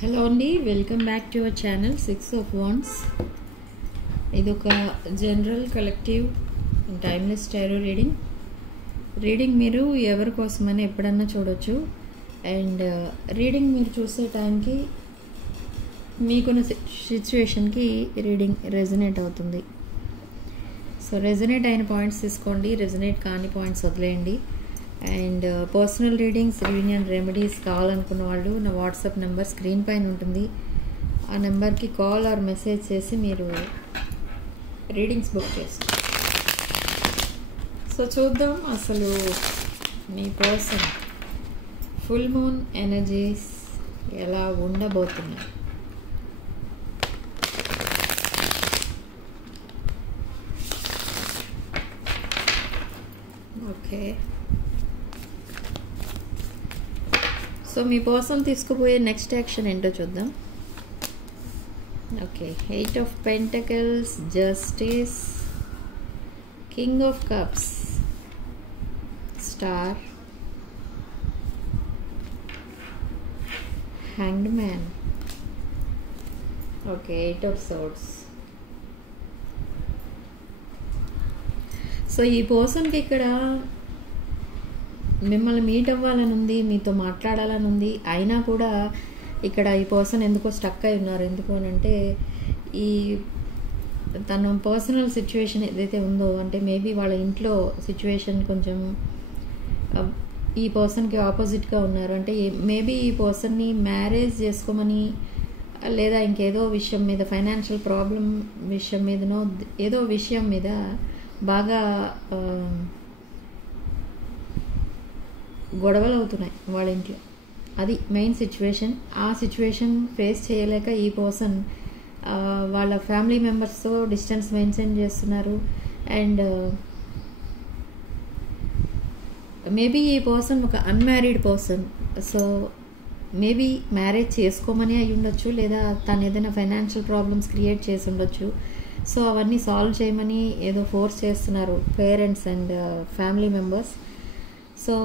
Hello అండి, welcome back to our channel 6 of Wands. ఇది ఒక general collective timeless tarot reading మీరు ఎవరి కోసమని ఎప్పుడన్నా చూడొచ్చు. అండ్ రీడింగ్ మీరు చూసే టైంకి మీకున్న సిచ్యువేషన్కి రీడింగ్ రెజనేట్ అవుతుంది. సో రెజనేట్ అయిన పాయింట్స్ తీసుకోండి, రెజనేట్ కాని పాయింట్స్ వదిలేయండి. And personal readings, union remedies కావాలనుకున్న వాళ్ళు నా వాట్సాప్ నెంబర్ స్క్రీన్ పైన ఉంటుంది. ఆ నెంబర్కి కాల్ ఆర్ మెసేజ్ చేసి మీరు రీడింగ్స్ బుక్ చేసుకోండి. సో చూద్దాం అసలు మీ పర్సన్ ఫుల్ మూన్ ఎనర్జీస్ ఎలా ఉండబోతున్నాయి. ఓకే, సో మీ పర్సన్ తీసుకుపోయే నెక్స్ట్ యాక్షన్ ఏంటో చూద్దాం. Okay, 8 of Pentacles, Justice, King of Cups, Star, Hanged Man. Okay, 8 of Swords. So ఈ పర్సన్కి ఇక్కడ మిమ్మల్ని మీట్ అవ్వాలని ఉంది, మీతో మాట్లాడాలని ఉంది. అయినా కూడా ఇక్కడ ఈ పర్సన్ ఎందుకో స్టక్ అయి ఉన్నారు. ఎందుకు అని అంటే ఈ తన పర్సనల్ సిచ్యువేషన్ ఏదైతే ఉందో, అంటే మేబీ వాళ్ళ ఇంట్లో సిచ్యువేషన్ కొంచెం ఈ పర్సన్కి ఆపోజిట్గా ఉన్నారు. అంటే మేబీ ఈ పర్సన్ని మ్యారేజ్ చేసుకోమని, లేదా ఇంకేదో విషయం మీద, ఫైనాన్షియల్ ప్రాబ్లం విషయం మీదనో, ఏదో విషయం మీద బాగా గొడవలు అవుతున్నాయి వాళ్ళ ఇంట్లో. అది మెయిన్ సిచ్యువేషన్. ఆ సిచ్యువేషన్ ఫేస్ చేయలేక ఈ పర్సన్ వాళ్ళ ఫ్యామిలీ మెంబర్స్తో డిస్టెన్స్ మెయింటైన్ చేస్తున్నారు. అండ్ మేబీ ఈ పర్సన్ ఒక unmarried person. So maybe marriage చేసుకోమని అయి ఉండొచ్చు, లేదా తను ఏదైనా ఫైనాన్షియల్ ప్రాబ్లమ్స్ క్రియేట్ చేసి ఉండొచ్చు. సో అవన్నీ సాల్వ్ చేయమని ఏదో ఫోర్స్ చేస్తున్నారు parents and family members. So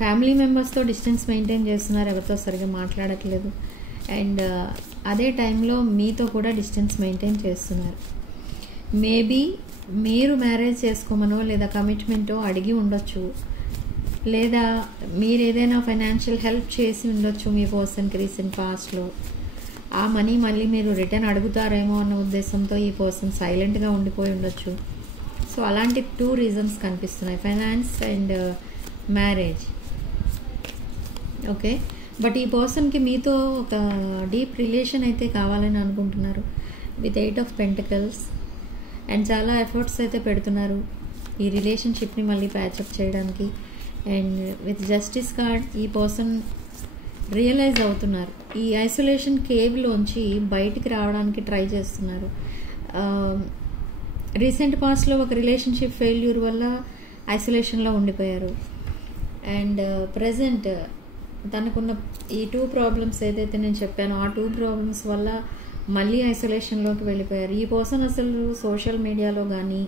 family మెంబర్స్తో డిస్టెన్స్ మెయింటైన్ చేస్తున్నారు, ఎవరితో సరిగా మాట్లాడట్లేదు. అండ్ అదే టైంలో మీతో కూడా డిస్టెన్స్ మెయింటైన్ చేస్తున్నారు. మేబీ మీరు మ్యారేజ్ చేసుకోమనో లేదా కమిట్మెంటో అడిగి ఉండొచ్చు, లేదా మీరు ఏదైనా ఫైనాన్షియల్ హెల్ప్ చేసి ఉండొచ్చు మీ పర్సన్కి రీసెంట్ పాస్ట్లో. ఆ మనీ మళ్ళీ మీరు రిటర్న్ అడుగుతారేమో అన్న ఉద్దేశంతో ఈ పర్సన్ సైలెంట్గా ఉండిపోయి ఉండొచ్చు. సో అలాంటి 2 రీజన్స్ కనిపిస్తున్నాయి, finance and marriage. Okay, but ఈ పర్సన్కి మీతో ఒక డీప్ రిలేషన్ అయితే కావాలని అనుకుంటున్నారు విత్ 8 of Pentacles. అండ్ చాలా ఎఫర్ట్స్ అయితే పెడుతున్నారు ఈ రిలేషన్షిప్ని మళ్ళీ ప్యాచప్ చేయడానికి. అండ్ విత్ జస్టిస్ కార్డ్ ఈ పర్సన్ రియలైజ్ అవుతున్నారు, ఈ ఐసోలేషన్ కేవ్లోంచి బయటికి రావడానికి ట్రై చేస్తున్నారు. రీసెంట్ పాస్ట్లో ఒక రిలేషన్షిప్ ఫెయిల్యూర్ వల్ల ఐసోలేషన్లో ఉండిపోయారు. అండ్ ప్రజెంట్ తనకున్న ఈ 2 ప్రాబ్లమ్స్ ఏదైతే నేను చెప్పానో, ఆ 2 ప్రాబ్లమ్స్ వల్ల మళ్ళీ ఐసోలేషన్లోకి వెళ్ళిపోయారు. ఈ పర్సన్ అసలు సోషల్ మీడియాలో కానీ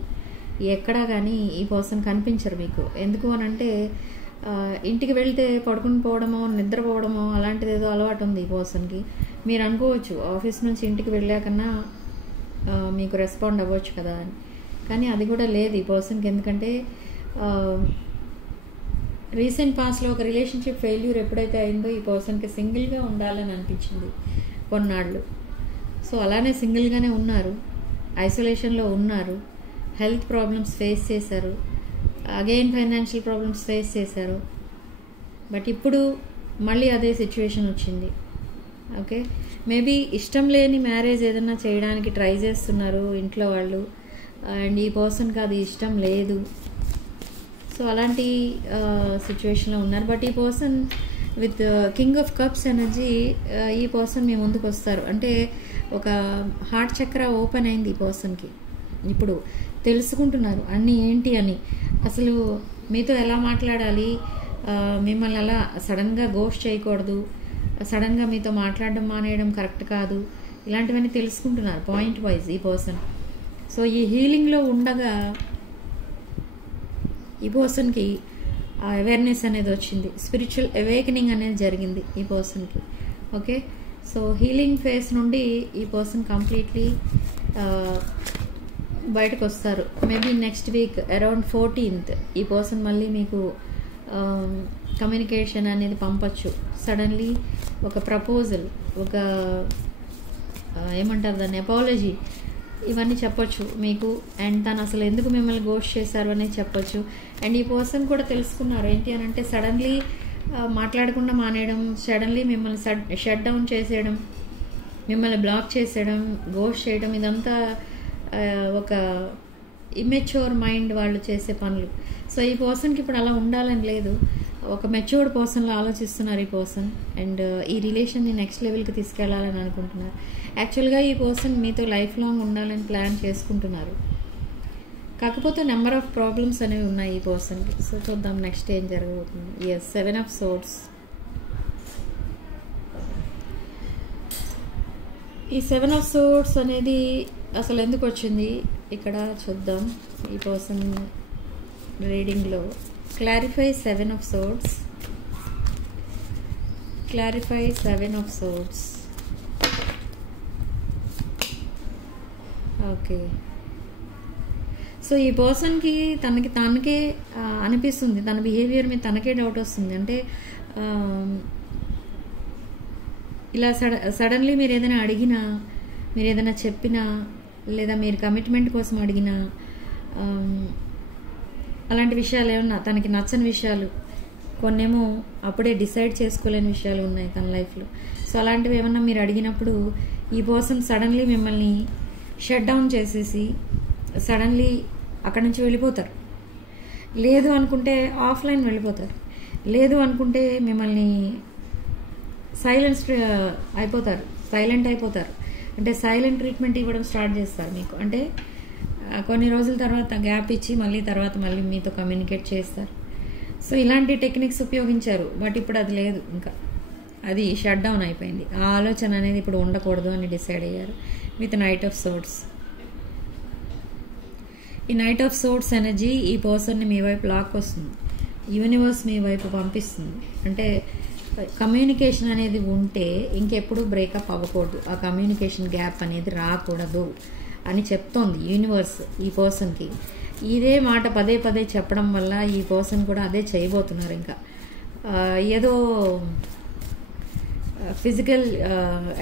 ఎక్కడా కానీ ఈ పర్సన్ కనిపించరు మీకు. ఎందుకు అని అంటే ఇంటికి వెళ్తే పడుకుని పోవడమో, నిద్రపోవడమో అలాంటిది ఏదో అలవాటు ఉంది ఈ పర్సన్కి. మీరు అనుకోవచ్చు ఆఫీస్ నుంచి ఇంటికి వెళ్ళాకన్నా మీకు రెస్పాండ్ అవ్వచ్చు కదా అని, కానీ అది కూడా లేదు ఈ పర్సన్కి. ఎందుకంటే రీసెంట్ పాస్ట్లో ఒక రిలేషన్షిప్ ఫెయిల్యూర్ ఎప్పుడైతే అయిందో ఈ పర్సన్కి సింగిల్గా ఉండాలని అనిపించింది కొన్నాళ్ళు. సో అలానే సింగిల్గానే ఉన్నారు, ఐసోలేషన్లో ఉన్నారు, హెల్త్ ప్రాబ్లమ్స్ ఫేస్ చేశారు, అగైన్ ఫైనాన్షియల్ ప్రాబ్లమ్స్ ఫేస్ చేశారు. బట్ ఇప్పుడు మళ్ళీ అదే సిచ్యువేషన్ వచ్చింది. ఓకే, మేబీ ఇష్టం లేని మ్యారేజ్ ఏదైనా చేయడానికి ట్రై చేస్తున్నారు ఇంట్లో వాళ్ళు, అండ్ ఈ పర్సన్కి అది ఇష్టం లేదు. సో అలాంటి సిచ్యువేషన్లో ఉన్నారు. బట్ ఈ person with king of cups energy ఈ పర్సన్ మీ ముందుకు వస్తారు. అంటే ఒక హార్ట్ చక్ర ఓపెన్ అయింది ఈ పర్సన్కి. ఇప్పుడు తెలుసుకుంటున్నారు అన్నీ ఏంటి అని, అసలు మీతో ఎలా మాట్లాడాలి, మిమ్మల్ని అలా సడన్గా గోస్ట్ చేయకూడదు, సడన్గా మీతో మాట్లాడడం మానేయడం కరెక్ట్ కాదు, ఇలాంటివన్నీ తెలుసుకుంటున్నారు పాయింట్ వైజ్ ఈ పర్సన్. సో ఈ హీలింగ్లో ఉండగా ఈ పర్సన్కి అవేర్నెస్ అనేది వచ్చింది, స్పిరిచువల్ అవేకనింగ్ అనేది జరిగింది ఈ పర్సన్కి. ఓకే. సో హీలింగ్ ఫేస్ నుండి ఈ పర్సన్ కంప్లీట్లీ బయటకు వస్తారు. Maybe next week around 14th ఈ పర్సన్ మళ్ళీ మీకు కమ్యూనికేషన్ అనేది పంపచ్చు. సడన్లీ ఒక ప్రపోజల్, ఒక ఏమంటారు దాన్ని, అపాలజీ, ఇవన్నీ చెప్పొచ్చు మీకు. అండ్ తను అసలు ఎందుకు మిమ్మల్ని గోస్ట్ చేశారు అనేది చెప్పొచ్చు. అండ్ ఈ పర్సన్ కూడా తెలుసుకున్నారు ఏంటి అని అంటే, సడన్లీ మాట్లాడకుండా మానేయడం, సడన్లీ మిమ్మల్ని షట్ డౌన్ చేసేయడం, మిమ్మల్ని బ్లాక్ చేసేయడం, గోస్ట్ చేయడం, ఇదంతా ఒక ఇమ్మెచ్యూర్ మైండ్ వాళ్ళు చేసే పనులు. సో ఈ పర్సన్కి ఇప్పుడు అలా ఉండాలని లేదు, ఒక మెచ్యూర్డ్ పర్సన్లో ఆలోచిస్తున్నారు ఈ పర్సన్. అండ్ ఈ రిలేషన్ని నెక్స్ట్ లెవెల్కి తీసుకెళ్లాలని అనుకుంటున్నారు. యాక్చువల్గా ఈ పర్సన్ మీతో లైఫ్ లాంగ్ ఉండాలని ప్లాన్ చేసుకుంటున్నారు. కాకపోతే నెంబర్ ఆఫ్ ప్రాబ్లమ్స్ అనేవి ఉన్నాయి ఈ పర్సన్కి. సో చూద్దాం నెక్స్ట్ ఏం జరగబోతుంది. Yes, 7 of Swords. ఈ 7 of Swords అనేది అసలు ఎందుకు వచ్చింది ఇక్కడ చూద్దాం. ఈ పర్సన్ రీడింగ్లో clarify 7 of Swords. Clarify 7 of Swords. Okay. So ఈ పర్సన్కి తనకే అనిపిస్తుంది, తన బిహేవియర్ మీద తనకే డౌట్ వస్తుంది. అంటే ఇలా సడన్లీ మీరు ఏదైనా అడిగినా, మీరు ఏదైనా చెప్పినా, లేదా మీరు కమిట్మెంట్ కోసం అడిగినా, అలాంటి విషయాలు ఏమన్నా తనకి నచ్చని విషయాలు, కొన్నేమో అప్పుడే డిసైడ్ చేసుకోలేని విషయాలు ఉన్నాయి తన లైఫ్లో. సో అలాంటివి ఏమన్నా మీరు అడిగినప్పుడు ఈ పర్సన్ సడన్లీ మిమ్మల్ని షట్ డౌన్ చేసేసి సడన్లీ అక్కడి నుంచి వెళ్ళిపోతారు. లేదు అనుకుంటే ఆఫ్లైన్ వెళ్ళిపోతారు. లేదు అనుకుంటే మిమ్మల్ని సైలెంట్ అయిపోతారు. అంటే సైలెంట్ ట్రీట్మెంట్ ఇవ్వడం స్టార్ట్ చేస్తారు మీకు. అంటే కొన్ని రోజుల తర్వాత గ్యాప్ ఇచ్చి మళ్ళీ మీతో కమ్యూనికేట్ చేస్తారు. సో ఇలాంటి టెక్నిక్స్ ఉపయోగించారు. బట్ ఇప్పుడు అది లేదు, ఇంకా అది షట్ డౌన్ అయిపోయింది. ఆ ఆలోచన అనేది ఇప్పుడు ఉండకూడదు అని డిసైడ్ అయ్యారు విత్ నైట్ ఆఫ్ సోర్డ్స్. ఈ నైట్ ఆఫ్ సోర్డ్స్ ఎనర్జీ ఈ పర్సన్ని మీ వైపు లాక్ వస్తుంది. యూనివర్స్ మీ వైపు పంపిస్తుంది. అంటే కమ్యూనికేషన్ అనేది ఉంటే ఇంకెప్పుడు బ్రేకప్ అవ్వకూడదు, ఆ కమ్యూనికేషన్ గ్యాప్ అనేది రాకూడదు అని చెప్తోంది యూనివర్స్ ఈ పర్సన్కి. ఇదే మాట పదే పదే చెప్పడం వల్ల ఈ పర్సన్ కూడా అదే చేయబోతున్నారు. ఇంకా ఏదో ఫిజికల్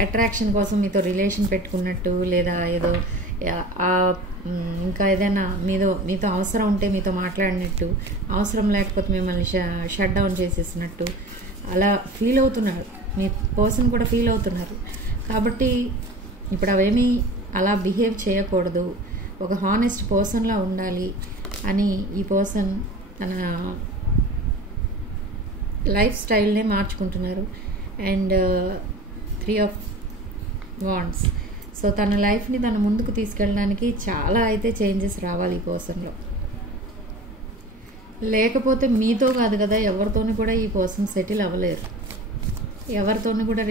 అట్రాక్షన్ కోసం మీతో రిలేషన్ పెట్టుకున్నట్టు, లేదా ఏదో ఇంకా ఏదైనా మీతో అవసరం ఉంటే మీతో మాట్లాడినట్టు, అవసరం లేకపోతే మిమ్మల్ని షట్ డౌన్ చేసేసినట్టు అలా ఫీల్ అవుతున్నారు. మీ పర్సన్ కూడా ఫీల్ అవుతున్నారు. కాబట్టి ఇప్పుడు అవేమీ అలా బిహేవ్ చేయకూడదు, ఒక హానెస్ట్ పర్సన్లా ఉండాలి అని ఈ పర్సన్ తన లైఫ్ స్టైల్నే మార్చుకుంటున్నారు. And 3 of Wands. సో తన లైఫ్ని తన ముందుకు తీసుకెళ్ళడానికి చాలా అయితే చేంజెస్ రావాలి ఈ పర్సన్లో. లేకపోతే మీతో కాదు కదా, ఎవరితోనూ కూడా ఈ పర్సన్ సెటిల్ అవ్వలేరు. ఎవరితోనూ కూడా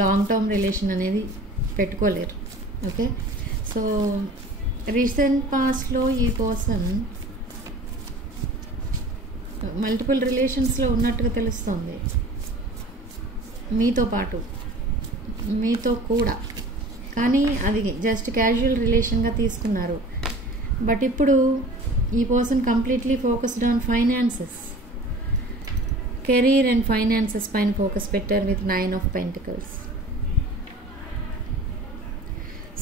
లాంగ్ టర్మ్ రిలేషన్ అనేది పెట్టుకోలేరు. ఓకే. సో రీసెంట్ పాస్ట్లో ఈ పర్సన్ మల్టిపుల్ రిలేషన్స్లో ఉన్నట్టుగా తెలుస్తుంది. మీతో పాటు, మీతో కూడా, కానీ అది జస్ట్ క్యాజువల్ రిలేషన్గా తీసుకున్నారు. బట్ ఇప్పుడు ఈ person completely focused on finances, career and finances పైన ఫోకస్ పెట్టారు with 9 of Pentacles.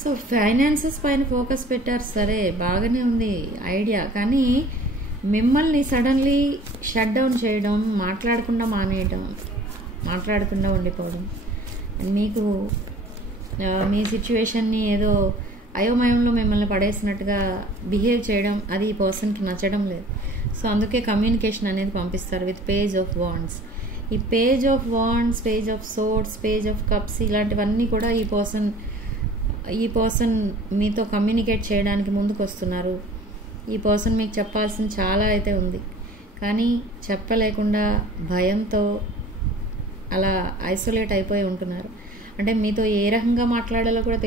So finances పైన ఫోకస్ పెట్టారు, సరే బాగానే ఉంది ఐడియా. కానీ మిమ్మల్ని సడన్లీ షట్ డౌన్ చేయడం, మాట్లాడకుండా మానేయడం, మాట్లాడకుండా ఉండిపోవడం, మీకు మీ సిచ్యువేషన్ని ఏదో అయోమయంలో మిమ్మల్ని పడేసినట్టుగా బిహేవ్ చేయడం, అది ఈ పర్సన్కి నచ్చడం లేదు. సో అందుకే కమ్యూనికేషన్ అనేది పంపిస్తారు విత్ పేజ్ ఆఫ్ వాండ్స్. ఈ page of wands, page of swords, page of cups, ఇలాంటివన్నీ కూడా ఈ పర్సన్ మీతో కమ్యూనికేట్ చేయడానికి ముందుకు వస్తున్నారు. ఈ పర్సన్ మీకు చెప్పాల్సింది చాలా అయితే ఉంది, కానీ చెప్పలేకుండా భయంతో అలా ఐసోలేట్ అయిపోయి ఉంటున్నారు. అంటే మీతో ఏ రకంగా మాట్లాడాలో కూడా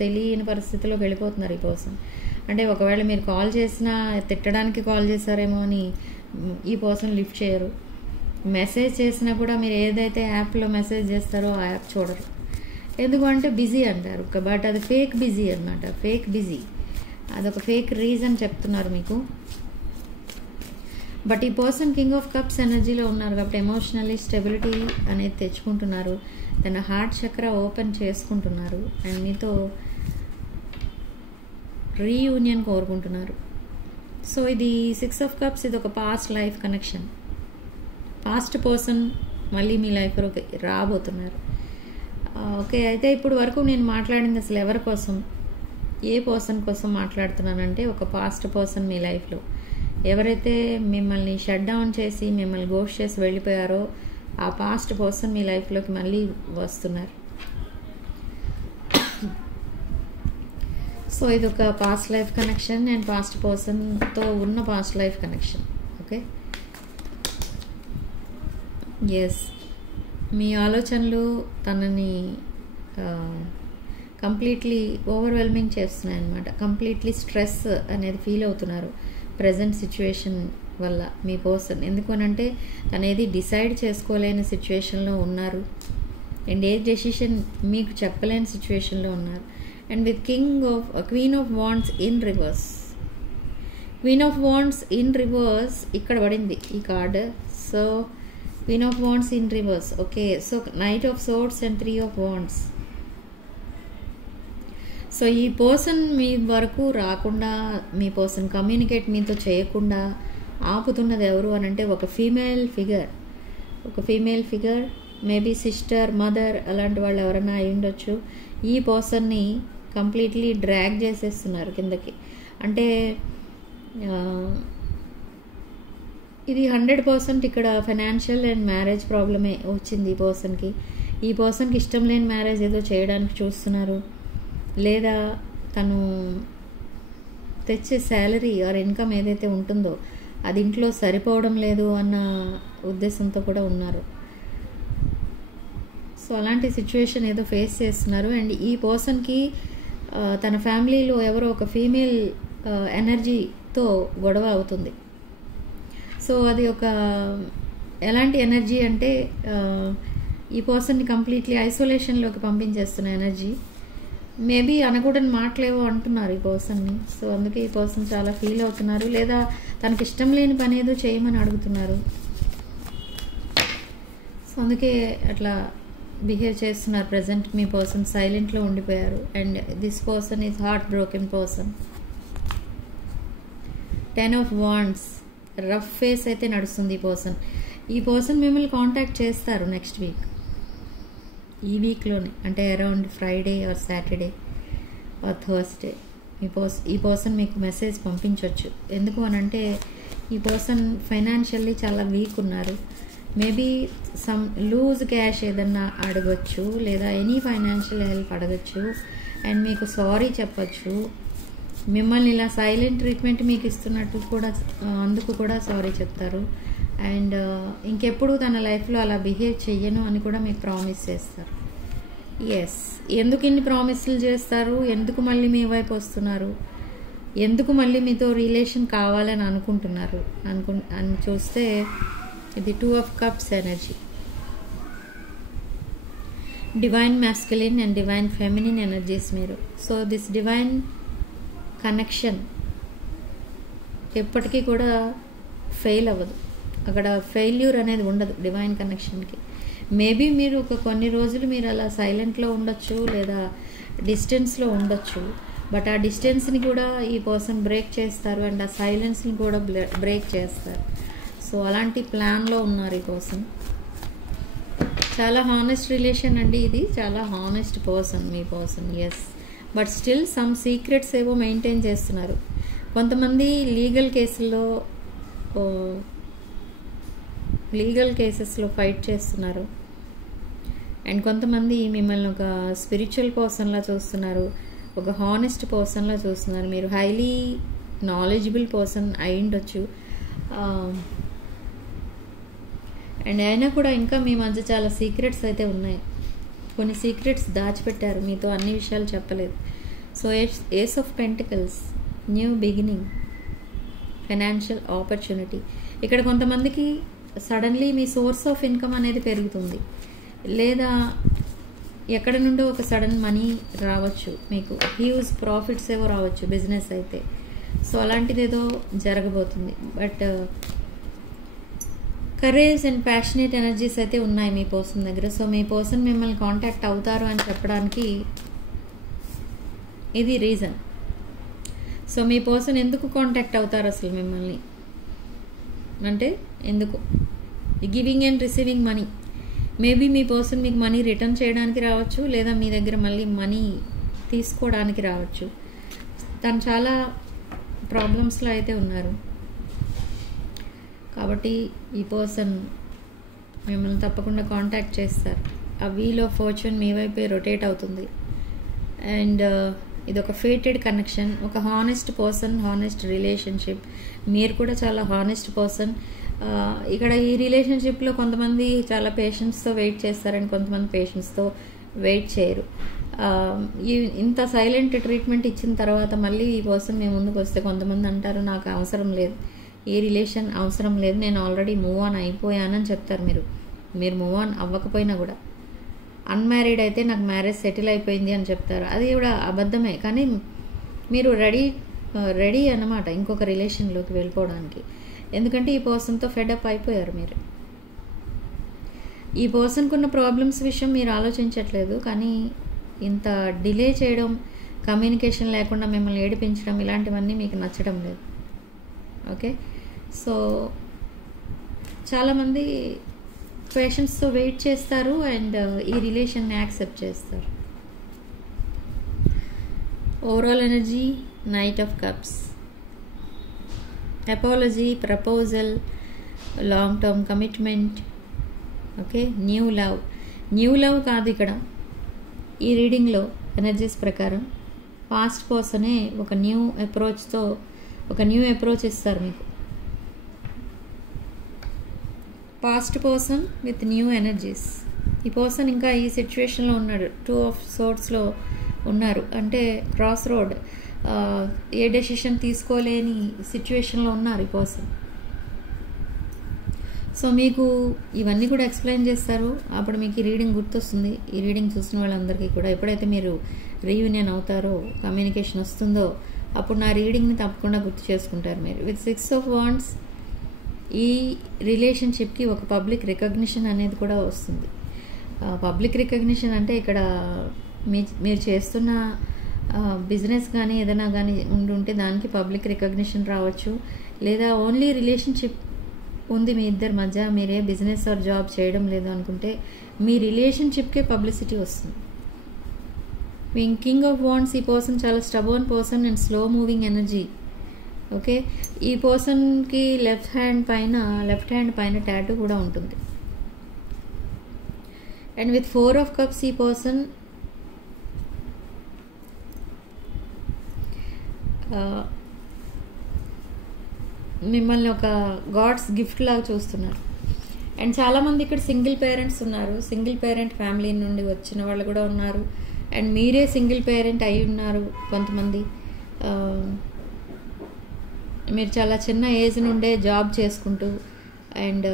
తెలియని పరిస్థితిలోకి వెళ్ళిపోతున్నారు ఈ పర్సన్. అంటే ఒకవేళ మీరు కాల్ చేసినా తిట్టడానికి కాల్ చేశారేమో అని ఈ పర్సన్ లిఫ్ట్ చేయరు. మెసేజ్ చేసినా కూడా మీరు ఏదైతే యాప్లో మెసేజ్ చేస్తారో ఆ యాప్ చూడరు. ఎందుకంటే బిజీ అంటారు. బట్ అది ఫేక్ బిజీ అనమాట, ఫేక్ బిజీ. అదొక ఫేక్ రీజన్ చెప్తున్నారు మీకు. బట్ ఈ పర్సన్ కింగ్ ఆఫ్ కప్స్ ఎనర్జీలో ఉన్నారు కాబట్టి ఎమోషనల్లీ స్టెబిలిటీ అనేది తెచ్చుకుంటున్నారు. తన హార్ట్ చక్ర ఓపెన్ చేసుకుంటున్నారు అండ్ మీతో రీయూనియన్ కోరుకుంటున్నారు. సో ఇది 6 ఆఫ్ కప్స్, ఇది ఒక past life connection. Past person మళ్ళీ మీ లైఫ్లోకి రాబోతున్నారు. ఓకే, అయితే ఇప్పుడు వరకు నేను మాట్లాడింది అసలు ఎవరి కోసం, ఏ పర్సన్ కోసం మాట్లాడుతున్నానంటే ఒక పాస్ట్ పర్సన్ మీ లైఫ్లో ఎవరైతే మిమ్మల్ని షట్ డౌన్ చేసి మిమ్మల్ని గోస్ట్ చేసి వెళ్ళిపోయారో ఆ పాస్ట్ పర్సన్ మీ లైఫ్లోకి మళ్ళీ వస్తున్నారు. సో ఇది ఒక past life connection and past పర్సన్తో ఉన్న past life connection. Okay, yes, మీ ఆలోచనలు తనని కంప్లీట్లీ ఓవర్వెల్మింగ్ చేస్తున్నాయి అన్నమాట. కంప్లీట్లీ స్ట్రెస్ అనేది ఫీల్ అవుతున్నారు ప్రజెంట్ సిచ్యువేషన్ వల్ల మీ పర్సన్. ఎందుకనంటే తను ఏది డిసైడ్ చేసుకోలేని సిచ్యువేషన్లో ఉన్నారు అండ్ ఏ డెసిషన్ మీకు చెప్పలేని సిచ్యువేషన్లో ఉన్నారు. And with queen of wands in reverse, queen of wands in reverse ఇక్కడ పడింది ఈ card. So queen of wands in reverse. Okay, so knight of swords and 3 of wands. So ఈ person మీ వరకు రాకుండా, మీ పర్సన్ కమ్యూనికేట్ మీతో చేయకుండా ఆపుతున్నది ఎవరు అని అంటే ఒక female figure, maybe sister, mother, అలాంటి వాళ్ళు ఎవరైనా అయి ఉండొచ్చు. ఈ పర్సన్ని కంప్లీట్లీ డ్రాగ్ చేసేస్తున్నారు కిందకి. అంటే ఇది 100% ఇక్కడ ఫైనాన్షియల్ అండ్ మ్యారేజ్ ప్రాబ్లమే వచ్చింది ఈ పర్సన్కి. ఈ పర్సన్కి ఇష్టం లేని మ్యారేజ్ ఏదో చేయడానికి చూస్తున్నారు, లేదా తను తెచ్చే శాలరీ ఆర్ ఇన్కమ్ ఏదైతే ఉంటుందో అది ఇంట్లో సరిపోవడం లేదు అన్న ఉద్దేశంతో కూడా ఉన్నారు. సో అలాంటి సిచ్యువేషన్ ఏదో ఫేస్ చేస్తున్నారు. అండ్ ఈ పర్సన్కి తన ఫ్యామిలీలో ఎవరో ఒక ఫీమేల్ ఎనర్జీతో గొడవ అవుతుంది. సో అది ఒక ఎలాంటి ఎనర్జీ అంటే ఈ పర్సన్ని కంప్లీట్లీ ఐసోలేషన్లోకి పంపించేస్తున్న ఎనర్జీ. మేబీ అనకూడని మాటలేవో అంటున్నారు ఈ పర్సన్ని. సో అందుకే ఈ పర్సన్ చాలా ఫీల్ అవుతున్నారు, లేదా తనకి ఇష్టం లేని పని ఏదో చేయమని అడుగుతున్నారు. సో అందుకే అట్లా బిహేవ్ చేస్తున్నారు ప్రజెంట్. మీ పర్సన్ సైలెంట్లో ఉండిపోయారు and this person is heart broken person. 10 of wands, rough face అయితే నడుస్తుంది ఈ పర్సన్ మిమ్మల్ని కాంటాక్ట్ చేస్తారు నెక్స్ట్ వీక్, ఈ వీక్లోనే, అంటే around Friday or Saturday or Thursday ఈ పర్సన్ మీకు మెసేజ్ పంపించవచ్చు. ఎందుకు అనంటే ఈ పర్సన్ ఫైనాన్షియల్లీ చాలా వీక్ ఉన్నారు. మేబీ సమ్ లూజ్ క్యాష్ ఏదన్నా అడగచ్చు, లేదా ఎనీ ఫైనాన్షియల్ హెల్ప్ అడగచ్చు అండ్ మీకు సారీ చెప్పచ్చు. మిమ్మల్ని ఇలా సైలెంట్ ట్రీట్మెంట్ మీకు ఇస్తున్నట్టు కూడా అందుకు కూడా సారీ చెప్తారు. అండ్ ఇంకెప్పుడు తన లైఫ్లో అలా బిహేవ్ చెయ్యను అని కూడా మీకు ప్రామిస్ చేస్తారు. ఎస్, ఎందుకు ఇన్ని ప్రామిస్లు చేస్తారు, ఎందుకు మళ్ళీ మీ వైపు వస్తున్నారు, ఎందుకు మళ్ళీ మీతో రిలేషన్ కావాలని అనుకుంటున్నారు అని చూస్తే ఇది 2 of cups energy. Divine masculine and divine feminine energies మీరు. సో దిస్ డివైన్ కనెక్షన్ ఎప్పటికీ కూడా ఫెయిల్ అవ్వదు. అక్కడ ఫెయిల్యూర్ అనేది ఉండదు డివైన్ కనెక్షన్కి. మేబీ మీరు కొన్ని రోజులు మీరు అలా సైలెంట్లో ఉండొచ్చు, లేదా డిస్టెన్స్లో ఉండొచ్చు. బట్ ఆ డిస్టెన్స్ని కూడా ఈ పర్సన్ బ్రేక్ చేస్తారు అండ్ ఆ సైలెన్స్ని కూడా బ్రేక్ చేస్తారు. సో అలాంటి ప్లాన్లో ఉన్నారు ఈ పర్సన్. చాలా హానెస్ట్ రిలేషన్ అండి ఇది, చాలా హానెస్ట్ పర్సన్ మీ person. Yes, but still some secrets ఏవో మెయింటైన్ చేస్తున్నారు. కొంతమంది లీగల్ కేసెస్లో ఫైట్ చేస్తున్నారు అండ్ కొంతమంది మిమ్మల్ని ఒక స్పిరిచువల్ పర్సన్లా చూస్తున్నారు, ఒక హానెస్ట్ పర్సన్లా చూస్తున్నారు. మీరు హైలీ నాలెడ్జబుల్ పర్సన్ అయి ఉండొచ్చు అండ్ అయినా కూడా ఇంకా మీ మధ్య చాలా సీక్రెట్స్ అయితే ఉన్నాయి. కొన్ని సీక్రెట్స్ దాచిపెట్టారు, మీతో అన్ని విషయాలు చెప్పలేదు. So ace of pentacles, new beginning, financial opportunity. ఇక్కడ కొంతమందికి సడన్లీ మీ సోర్స్ ఆఫ్ ఇన్కమ్ అనేది పెరుగుతుంది, లేదా ఎక్కడ నుండో ఒక సడన్ మనీ రావచ్చు, మీకు హ్యూజ్ ప్రాఫిట్స్ ఏవో రావచ్చు బిజినెస్ అయితే. సో అలాంటిది ఏదో జరగబోతుంది. But courage and passionate energies అయితే ఉన్నాయి మీ పర్సన్ దగ్గర. సో మీ పర్సన్ మిమ్మల్ని కాంటాక్ట్ అవుతారు అని చెప్పడానికి ఇది రీజన్. సో మీ పర్సన్ ఎందుకు కాంటాక్ట్ అవుతారు అసలు మిమ్మల్ని అంటే ఎందుకు? Giving and receiving money. Maybe me person మీకు మనీ రిటర్న్ చేయడానికి రావచ్చు, లేదా మీ దగ్గర మళ్ళీ మనీ తీసుకోవడానికి రావచ్చు. తను చాలా ప్రాబ్లమ్స్లో అయితే ఉన్నారు కాబట్టి ఈ పర్సన్ మిమ్మల్ని తప్పకుండా కాంటాక్ట్ చేస్తారు. ఆ వీల్ ఆఫ్ ఫార్చ్యూన్ మీ వైపే రొటేట్ అవుతుంది. అండ్ ఇది ఒక ఫేటెడ్ కనెక్షన్, ఒక హానెస్ట్ పర్సన్, హానెస్ట్ రిలేషన్షిప్. మీరు కూడా చాలా హానెస్ట్ పర్సన్. ఇక్కడ ఈ రిలేషన్షిప్లో కొంతమంది చాలా పేషెన్స్తో వెయిట్ చేస్తారని కొంతమంది పేషెన్స్తో వెయిట్ చేయరు. ఇంత సైలెంట్ ట్రీట్మెంట్ ఇచ్చిన తర్వాత మళ్ళీ ఈ పర్సన్ మీ ముందుకు వస్తే కొంతమంది అంటారు నాకు అవసరం లేదు, ఏ రిలేషన్ అవసరం లేదు, నేను ఆల్రెడీ మూవ్ ఆన్ అయిపోయానని చెప్తారు. మీరు మూవ్ ఆన్ అవ్వకపోయినా కూడా అన్మ్యారీడ్ అయితే నాకు మ్యారేజ్ సెటిల్ అయిపోయింది అని చెప్తారు. అది కూడా అబద్ధమే. కానీ మీరు రెడీ అన్నమాట ఇంకొక రిలేషన్లోకి వెళ్ళిపోవడానికి. ఎందుకంటే ఈ పర్సన్తో ఫెడప్ అయిపోయారు మీరు. ఈ పర్సన్కి ఉన్న ప్రాబ్లమ్స్ విషయం మీరు ఆలోచించట్లేదు, కానీ ఇంత డిలే చేయడం, కమ్యూనికేషన్ లేకుండా మిమ్మల్ని ఏడిపించడం, ఇలాంటివన్నీ మీకు నచ్చడం లేదు. ఓకే, సో చాలామంది పేషెంట్స్తో వెయిట్ చేస్తారు అండ్ ఈ రిలేషన్ని యాక్సెప్ట్ చేస్తారు. Overall energy knight of cups, apology, proposal, long term commitment. Okay, new love కాదు ఇక్కడ ఈ రీడింగ్లో ఎనర్జీస్ ప్రకారం. పాస్ట్ పర్సనే ఒక న్యూ అప్రోచ్ ఇస్తారు మీకు. Past person with new energies. ఈ పర్సన్ ఇంకా ఈ సిచ్యువేషన్లో ఉన్నాడు, 2 of Swordsలో ఉన్నారు. అంటే క్రాస్ రోడ్, ఏ డెసిషన్ తీసుకోలేని సిచ్యువేషన్లో ఉన్నారు ఈ పర్సన్. సో మీకు ఇవన్నీ కూడా ఎక్స్ప్లెయిన్ చేస్తారు. అప్పుడు మీకు ఈ రీడింగ్ గుర్తొస్తుంది. ఈ రీడింగ్ చూసిన వాళ్ళందరికీ కూడా ఎప్పుడైతే మీరు రీయూనియన్ అవుతారో, కమ్యూనికేషన్ వస్తుందో, అప్పుడు నా రీడింగ్ని తప్పకుండా గుర్తు చేసుకుంటారు మీరు. విత్ 6 of Wands ఈ రిలేషన్షిప్కి ఒక పబ్లిక్ రికగ్నిషన్ అనేది కూడా వస్తుంది. పబ్లిక్ రికగ్నిషన్ అంటే ఇక్కడ మీరు చేస్తున్న బిజినెస్ కానీ ఏదైనా కానీ ఉంటే దానికి పబ్లిక్ రికగ్నిషన్ రావచ్చు, లేదా ఓన్లీ రిలేషన్షిప్ ఉంది మీ ఇద్దరి మధ్య, మీరే బిజినెస్ ఆర్ జాబ్ చేయడం లేదు అనుకుంటే మీ రిలేషన్షిప్కే పబ్లిసిటీ వస్తుంది. కింగ్ ఆఫ్ వాండ్స్ ఈ పర్సన్ చాలా stubborn person and slow moving energy. Okay, ఈ పర్సన్కి లెఫ్ట్ హ్యాండ్ పైన టాటూ కూడా ఉంటుంది. అండ్ విత్ 4 of Cups ఈ పర్సన్ మిమ్మల్ని ఒక గాడ్స్ గిఫ్ట్ లాగా చూస్తున్నారు. అండ్ చాలామంది ఇక్కడ సింగిల్ పేరెంట్స్ ఉన్నారు. సింగిల్ పేరెంట్ ఫ్యామిలీ నుండి వచ్చిన వాళ్ళు కూడా ఉన్నారు. అండ్ మీరే సింగిల్ పేరెంట్ అయి ఉన్నారు కొంతమంది. మీరు చాలా చిన్న ఏజ్ నుండే జాబ్ చేసుకుంటూ అండ్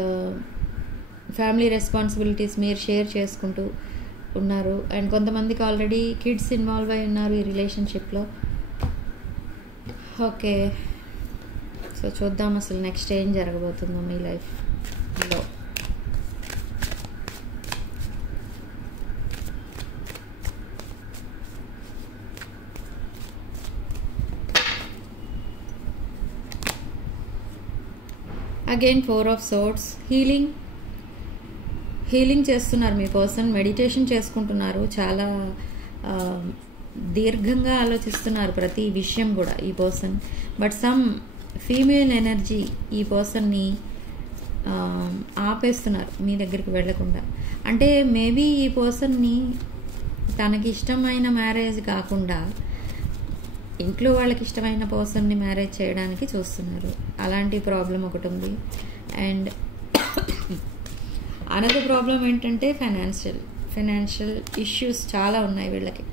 ఫ్యామిలీ రెస్పాన్సిబిలిటీస్ మీరు షేర్ చేసుకుంటూ ఉన్నారు. అండ్ కొంతమందికి ఆల్రెడీ కిడ్స్ ఇన్వాల్వ్ అయి ఉన్నారు ఈ రిలేషన్షిప్లో. ఓకే, సో చూద్దాం అసలు నెక్స్ట్ ఏం జరగబోతుందో మీ లైఫ్లో. Again 4 of Swords. హీలింగ్ చేస్తున్నారు మీ పర్సన్. మెడిటేషన్ చేసుకుంటున్నారు. చాలా దీర్ఘంగా ఆలోచిస్తున్నారు ప్రతి విషయం కూడా ఈ person. But some female energy ఈ పర్సన్ని ఆపేస్తున్నారు మీ దగ్గరికి వెళ్లకుండా. అంటే మేబీ ఈ పర్సన్ని తనకి ఇష్టమైన మ్యారేజ్ కాకుండా ఇంట్లో వాళ్ళకి ఇష్టమైన పర్సన్ని మ్యారేజ్ చేయడానికి చూస్తున్నారు. అలాంటి ప్రాబ్లం ఒకటి ఉంది. అండ్ అనదర్ ప్రాబ్లం ఏంటంటే ఫైనాన్షియల్ ఇష్యూస్ చాలా ఉన్నాయి వీళ్ళకి.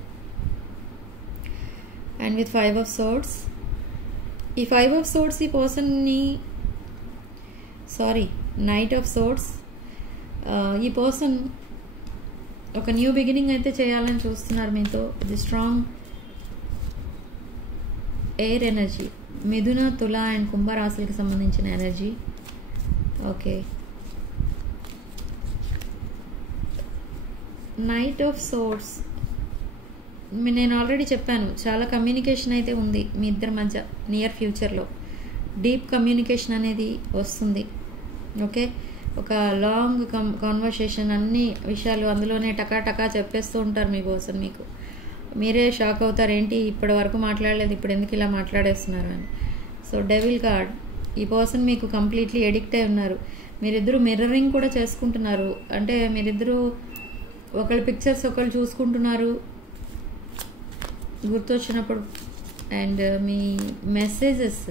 అండ్ విత్ 5 of Swords ఈ 5 of Swords ఈ పర్సన్ని నైట్ ఆఫ్ సోర్ట్స్. ఈ పర్సన్ ఒక న్యూ బిగినింగ్ అయితే చేయాలని చూస్తున్నారు మీతో. ఇది స్ట్రాంగ్ ఎయిర్ ఎనర్జీ, మిథున, తుల అండ్ కుంభరాశులకి సంబంధించిన energy. Okay, knight of swords. నేను ఆల్రెడీ చెప్పాను, చాలా కమ్యూనికేషన్ అయితే ఉంది మీ ఇద్దరి మధ్య. నియర్ ఫ్యూచర్లో డీప్ కమ్యూనికేషన్ అనేది వస్తుంది. ఓకే, ఒక లాంగ్ కాన్వర్సేషన్, అన్ని విషయాలు అందులోనే టకా చెప్పేస్తూ ఉంటారు మీ పర్సన్. మీకు మీరే షాక్ అవుతారు, ఏంటి ఇప్పటి వరకు మాట్లాడలేదు, ఇప్పుడు ఎందుకు ఇలా మాట్లాడేస్తున్నారు అని. So devil card. ఈ పర్సన్ మీకు కంప్లీట్లీ ఎడిక్ట్ అయి ఉన్నారు. మీరిద్దరూ మిర్రరింగ్ కూడా చేసుకుంటున్నారు. అంటే మీరిద్దరూ ఒకళ్ళ పిక్చర్స్ ఒకళ్ళు చూసుకుంటున్నారు గుర్తొచ్చినప్పుడు, అండ్ మీ మెసేజెస్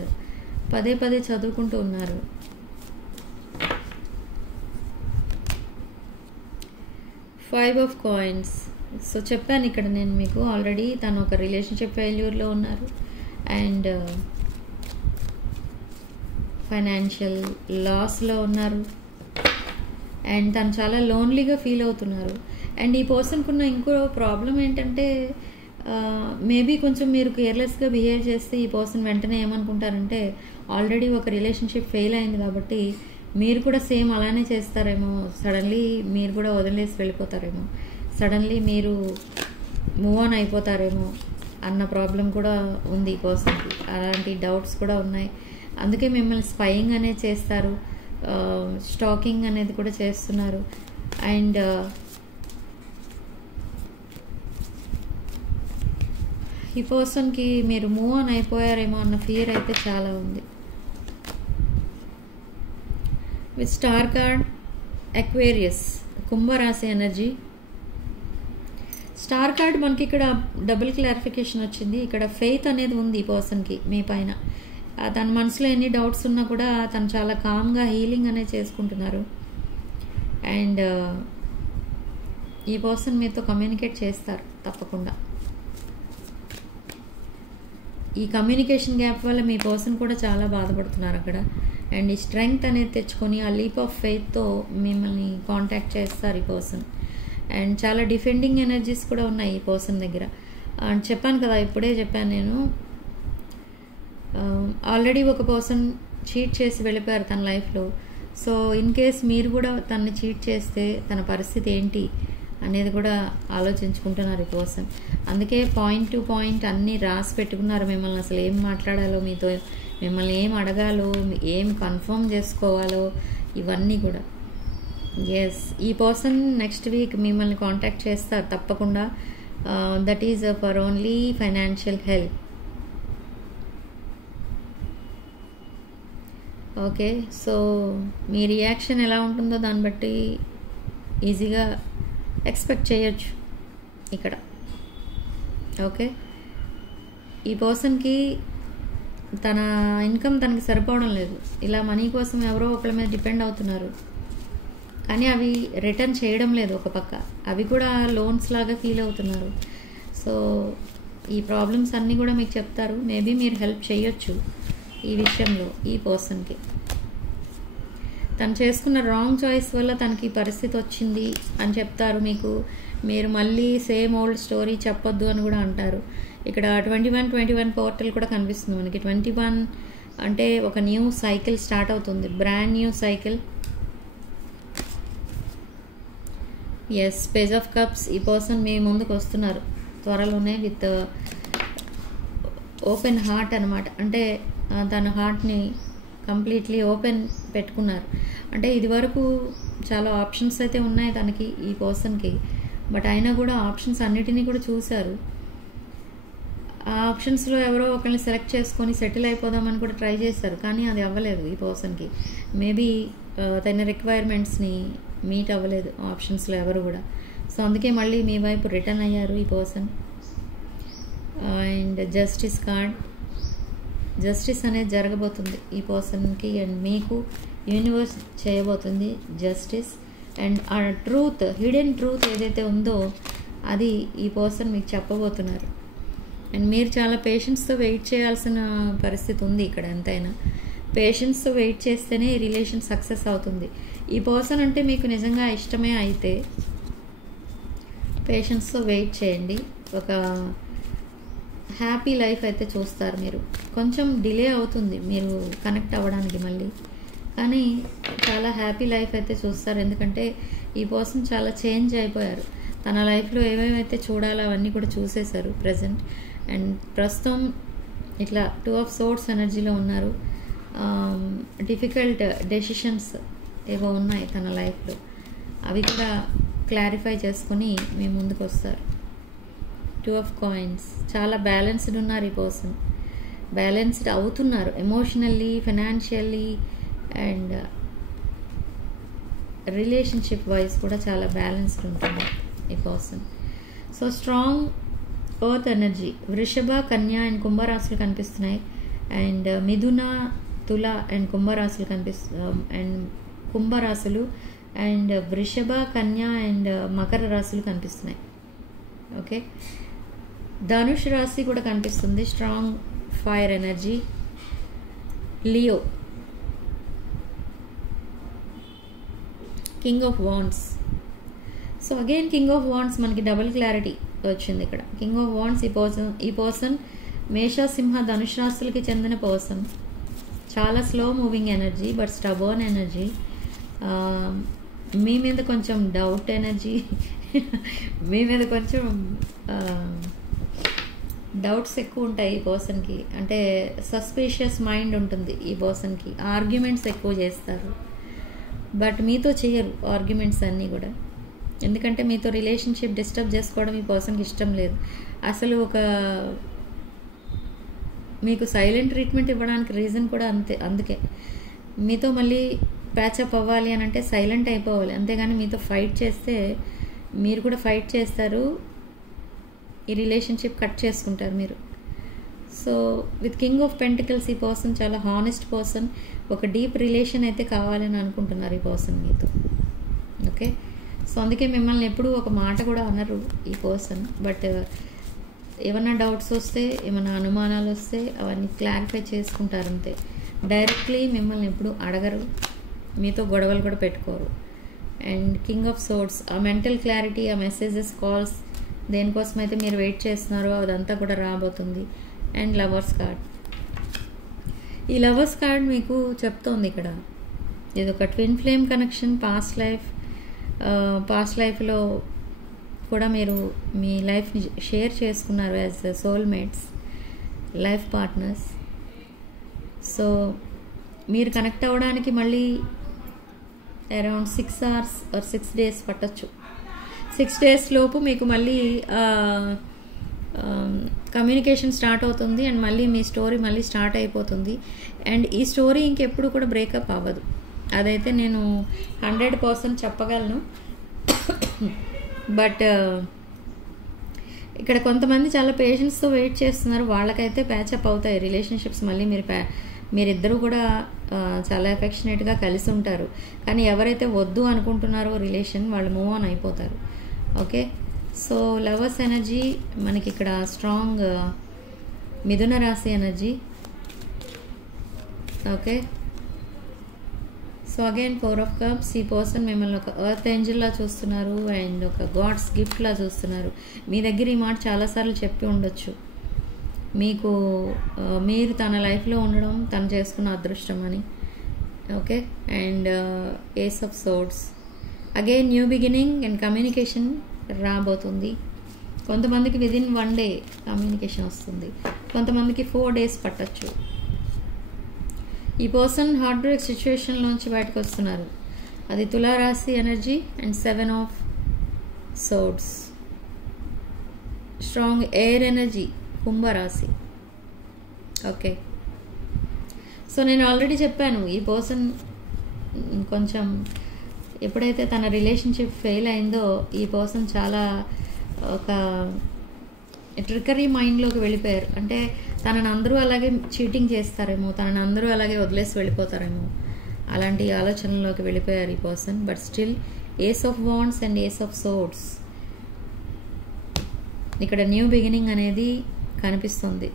పదే చదువుకుంటూ ఉన్నారు. Five of coins. సో చెప్పాను ఇక్కడ నేను మీకు ఆల్రెడీ, తను ఒక రిలేషన్షిప్ ఫెయిల్యూర్లో ఉన్నారు అండ్ ఫైనాన్షియల్ లాస్లో ఉన్నారు అండ్ తను చాలా లోన్లీగా ఫీల్ అవుతున్నారు. అండ్ ఈ పర్సన్కి ఉన్న ఇంకో ప్రాబ్లం ఏంటంటే, మేబీ కొంచెం మీరు కేర్లెస్గా బిహేవ్ చేస్తే ఈ పర్సన్ వెంటనే ఏమనుకుంటారంటే, ఆల్రెడీ ఒక రిలేషన్షిప్ ఫెయిల్ అయింది కాబట్టి మీరు కూడా సేమ్ అలానే చేస్తారేమో, సడన్లీ మీరు కూడా వదిలేసి వెళ్ళిపోతారేమో, సడన్లీ మీరు మూవ్ ఆన్ అయిపోతారేమో అన్న ప్రాబ్లం కూడా ఉంది ఈ పర్సన్కి. అలాంటి డౌట్స్ కూడా ఉన్నాయి. అందుకే మిమ్మల్ని స్పైయింగ్ అనేది చేస్తారు, స్టాకింగ్ అనేది కూడా చేస్తున్నారు. అండ్ ఈ పర్సన్కి మీరు మూవ్ ఆన్ అయిపోయారేమో అన్న ఫియర్ అయితే చాలా ఉంది. విత్ స్టార్ కార్డ్, అక్వేరియస్, కుంభరాశి ఎనర్జీ. స్టార్ కార్డ్ మనకి ఇక్కడ డబుల్ క్లారిఫికేషన్ వచ్చింది. ఇక్కడ ఫెయిత్ అనేది ఉంది ఈ పర్సన్కి మీ పైన. తన మనసులో ఎన్ని డౌట్స్ ఉన్నా కూడా తను చాలా కామ్గా హీలింగ్ అనేది చేసుకుంటున్నారు. అండ్ ఈ పర్సన్ మీతో కమ్యూనికేట్ చేస్తారు తప్పకుండా. ఈ కమ్యూనికేషన్ గ్యాప్ వల్ల మీ పర్సన్ కూడా చాలా బాధపడుతున్నారు అక్కడ. అండ్ ఈ స్ట్రెంగ్త్ అనేది తెచ్చుకొని ఆ లీప్ ఆఫ్ ఫెయిత్తో మిమ్మల్ని కాంటాక్ట్ చేస్తారు ఈ పర్సన్. అండ్ చాలా డిఫెండింగ్ ఎనర్జీస్ కూడా ఉన్నాయి ఈ పర్సన్ దగ్గర. అండ్ చెప్పాను కదా, ఇప్పుడే చెప్పాను నేను, ఆల్రెడీ ఒక పర్సన్ చీట్ చేసి వెళ్ళిపోయారు తన లైఫ్లో. సో ఇన్ కేస్ మీరు కూడా తనని చీట్ చేస్తే తన పరిస్థితి ఏంటి అనేది కూడా ఆలోచించుకుంటున్నారు ఈ పర్సన్. అందుకే పాయింట్ టు పాయింట్ అన్నీ రాసి పెట్టుకున్నారు. మిమ్మల్ని అసలు ఏం మాట్లాడాలో, మీతో మిమ్మల్ని ఏం అడగాలో, ఏం కన్ఫర్మ్ చేసుకోవాలో ఇవన్నీ కూడా. ఎస్, ఈ పర్సన్ నెక్స్ట్ వీక్ మిమ్మల్ని కాంటాక్ట్ చేస్తారు తప్పకుండా. That is for only financial help. Okay, so me reaction ఎలా ఉంటుందో దాన్ని బట్టి ఈజీగా ఎక్స్పెక్ట్ చేయొచ్చు ఇక్కడ. ఓకే, ఈ పర్సన్కి తన ఇన్కమ్ తనకి సరిపోవడం లేదు. ఇలా మనీ కోసం ఎవరో ఒకళ్ళ మీద డిపెండ్ అవుతున్నారు, కానీ అవి రిటర్న్ చేయడం లేదు. ఒక పక్క అవి కూడా లోన్స్ లాగా ఫీల్ అవుతున్నారు. సో ఈ ప్రాబ్లమ్స్ అన్నీ కూడా మీకు చెప్తారు. మేబీ మీరు హెల్ప్ చేయొచ్చు ఈ విషయంలో ఈ పర్సన్కి. తను చేసుకున్న రాంగ్ చాయిస్ వల్ల తనకి ఈ పరిస్థితి వచ్చింది అని చెప్తారు మీకు. మీరు మళ్ళీ సేమ్ ఓల్డ్ స్టోరీ చెప్పొద్దు అని కూడా అంటారు. ఇక్కడ 21 పోర్టల్ కూడా కనిపిస్తుంది మనకి. 21 అంటే ఒక న్యూ సైకిల్ స్టార్ట్ అవుతుంది, brand new cycle. Yes, page of cups. ఈ పర్సన్ మీ ముందుకు వస్తున్నారు త్వరలోనే విత్ ఓపెన్ హార్ట్ అనమాట. అంటే తన హార్ట్ని కంప్లీట్లీ ఓపెన్ పెట్టుకున్నారు. అంటే ఇది వరకు చాలా ఆప్షన్స్ అయితే ఉన్నాయి తనకి, ఈ పర్సన్కి. బట్ అయినా కూడా ఆప్షన్స్ అన్నిటినీ కూడా చూశారు. ఆ ఆప్షన్స్లో ఎవరో ఒకరిని సెలెక్ట్ చేసుకొని సెటిల్ అయిపోదామని కూడా ట్రై చేశారు, కానీ అది అవ్వలేదు ఈ పర్సన్కి. మేబీ తన రిక్వైర్మెంట్స్ని మీట్ అవ్వలేదు ఆప్షన్స్లో ఎవరు కూడా. సో అందుకే మళ్ళీ మీ వైపు రిటర్న్ అయ్యారు ఈ person. And justice card. Justice అనేది జరగబోతుంది ఈ పర్సన్కి అండ్ మీకు. యూనివర్స్ చేయబోతుంది జస్టిస్. అండ్ ఆ ట్రూత్, హిడెన్ ట్రూత్ ఏదైతే ఉందో అది ఈ పర్సన్ మీకు చెప్పబోతున్నారు. అండ్ మీరు చాలా పేషెన్స్తో వెయిట్ చేయాల్సిన పరిస్థితి ఉంది ఇక్కడ ఎంతైనా. పేషెన్స్తో వెయిట్ చేస్తేనే ఈ రిలేషన్ సక్సెస్ అవుతుంది. ఈ పర్సన్ అంటే మీకు నిజంగా ఇష్టమే అయితే పేషెన్స్తో వెయిట్ చేయండి. ఒక హ్యాపీ లైఫ్ అయితే చూస్తారు మీరు. కొంచెం డిలే అవుతుంది మీరు కనెక్ట్ అవ్వడానికి మళ్ళీ, కానీ చాలా హ్యాపీ లైఫ్ అయితే చూస్తారు. ఎందుకంటే ఈ పర్సన్ చాలా చేంజ్ అయిపోయారు. తన లైఫ్లో ఏమేమైతే చూడాలో అవన్నీ కూడా చూసేశారు ప్రజెంట్. అండ్ ప్రస్తుతం ఇట్లా 2 of Swords ఎనర్జీలో ఉన్నారు. డిఫికల్ట్ డెసిషన్స్ ఏవో ఉన్నాయి తన లైఫ్లో, అవి కూడా క్లారిఫై చేసుకొని మీ ముందుకు వస్తారు. 2 of Coins. చాలా బ్యాలెన్స్డ్ ఉన్నారు ఈ పర్సన్. బ్యాలెన్స్డ్ అవుతున్నారు emotionally, financially and relationship wise కూడా చాలా బ్యాలెన్స్డ్ ఉంటుంది ఈ person. So strong earth energy. వృషభ, కన్య అండ్ కుంభరాశులు కనిపిస్తున్నాయి. అండ్ మిథున, తుల అండ్ కుంభరాశులు అండ్ కుంభరాశులు అండ్ వృషభ, కన్య అండ్ మకర రాశులు కనిపిస్తున్నాయి. ఓకే, ధనుష్ రాశి కూడా కనిపిస్తుంది. Strong fire energy. Leo, king of wands. So again king of wands మనకి డబుల్ క్లారిటీ వచ్చింది ఇక్కడ. కింగ్ ఆఫ్ వాండ్స్ ఈ పర్సన్ మేష, సింహ, ధనుష్ రాశులకి చెందిన పర్సన్. చాలా slow moving energy but stubborn energy. మీ మీద కొంచెం డౌట్ ఎనర్జీ, మీ మీద కొంచెం డౌట్స్ ఎక్కువ ఉంటాయి ఈ పర్సన్కి. అంటే సస్పీషియస్ మైండ్ ఉంటుంది ఈ పర్సన్కి. ఆర్గ్యుమెంట్స్ ఎక్కువ చేస్తారు బట్ మీతో చేయరు ఆర్గ్యుమెంట్స్ అన్నీ కూడా. ఎందుకంటే మీతో రిలేషన్షిప్ డిస్టర్బ్ చేసుకోవడం ఈ పర్సన్కి ఇష్టం లేదు. అసలు ఒక మీకు సైలెంట్ ట్రీట్మెంట్ ఇవ్వడానికి రీజన్ కూడా అందుకే. మీతో మళ్ళీ ప్యాచప్ అవ్వాలి అని అంటే సైలెంట్ అయిపోవాలి, అంతేగాని మీతో ఫైట్ చేస్తే మీరు కూడా ఫైట్ చేస్తారు, ఈ రిలేషన్షిప్ కట్ చేసుకుంటారు మీరు. So with king of pentacles ఈ పర్సన్ చాలా హానెస్ట్ పర్సన్. ఒక డీప్ రిలేషన్ అయితే కావాలని అనుకుంటున్నారు ఈ పర్సన్ మీతో. ఓకే, సో అందుకే మిమ్మల్ని ఎప్పుడూ ఒక మాట కూడా అనరు ఈ పర్సన్. బట్ ఏమన్నా డౌట్స్ వస్తే, ఏమన్నా అనుమానాలు వస్తే అవన్నీ క్లారిఫై చేసుకుంటారు అంతే. డైరెక్ట్లీ మిమ్మల్ని ఎప్పుడు అడగరు, మీతో గొడవలు కూడా పెట్టుకోరు. అండ్ కింగ్ ఆఫ్ సోర్డ్స్, ఆ మెంటల్ క్లారిటీ, ఆ మెసేజెస్, కాల్స్ దేనికోసమైతే మీరు వెయిట్ చేస్తున్నారో అదంతా కూడా రాబోతుంది. And lovers card. ఈ లవర్స్ కార్డ్ మీకు చెప్తోంది ఇక్కడ ఇది ఒక ట్విన్ ఫ్లేమ్ కనెక్షన్. పాస్ట్ లైఫ్లో కూడా మీరు మీ లైఫ్ని షేర్ చేసుకున్నారు as soulmates, life partners. So మీరు కనెక్ట్ అవ్వడానికి మళ్ళీ అరౌండ్ 6 hours or 6 days పట్టచ్చు. 6 days లోపు మీకు మళ్ళీ కమ్యూనికేషన్ స్టార్ట్ అవుతుంది అండ్ మళ్ళీ మీ స్టోరీ మళ్ళీ స్టార్ట్ అయిపోతుంది. అండ్ ఈ స్టోరీ ఇంకెప్పుడు కూడా బ్రేకప్ అవ్వదు, అదైతే నేను 100% చెప్పగలను. బట్ ఇక్కడ కొంతమంది చాలా పేషెన్స్తో వెయిట్ చేస్తున్నారు, వాళ్ళకైతే ప్యాచప్ అవుతాయి రిలేషన్షిప్స్. మళ్ళీ మీరిద్దరూ కూడా చాలా ఎఫెక్షనేట్గా కలిసి ఉంటారు. కానీ ఎవరైతే వద్దు అనుకుంటున్నారో రిలేషన్, వాళ్ళు మూవ్ ఆన్ అయిపోతారు. ఓకే, సో లవర్స్ ఎనర్జీ మనకి ఇక్కడ స్ట్రాంగ్ మిథున రాశి energy. Okay, so again 4 of Cups. ఈ పర్సన్ మిమ్మల్ని ఒక ఎర్త్ ఏంజల్లా చూస్తున్నారు అండ్ ఒక గాడ్స్ గిఫ్ట్లా చూస్తున్నారు. మీ దగ్గర ఈ మాట చాలాసార్లు చెప్పి ఉండొచ్చు, మీరు తన లైఫ్లో ఉండడం తను చేసుకున్న అదృష్టం అని. Okay, and ace of swords. Again new beginning and communication రాబోతుంది. కొంతమందికి విదిన్ 1 day కమ్యూనికేషన్ వస్తుంది, కొంతమందికి 4 days పట్టచ్చు. ఈ పర్సన్ హార్ట్ బ్రేక్ సిచ్యువేషన్లోంచి బయటకు వస్తున్నారు. అది తులారాశి energy and 7 of Swords. Strong air energy కుంభరాశి. ఓకే, సో నేను ఆల్రెడీ చెప్పాను ఈ పర్సన్ కొంచెం ఎప్పుడైతే తన రిలేషన్షిప్ ఫెయిల్ అయిందో ఈ పర్సన్ చాలా ఒక ట్రికరీ మైండ్లోకి వెళ్ళిపోయారు. అంటే తనని అందరూ అలాగే చీటింగ్ చేస్తారేమో, తనని అందరూ అలాగే వదిలేసి వెళ్ళిపోతారేమో, అలాంటి ఆలోచనలోకి వెళ్ళిపోయారు ఈ person. But still ace of wands and ace of swords. ఇక్కడ న్యూ బిగినింగ్ అనేది కనిపిస్తుంది,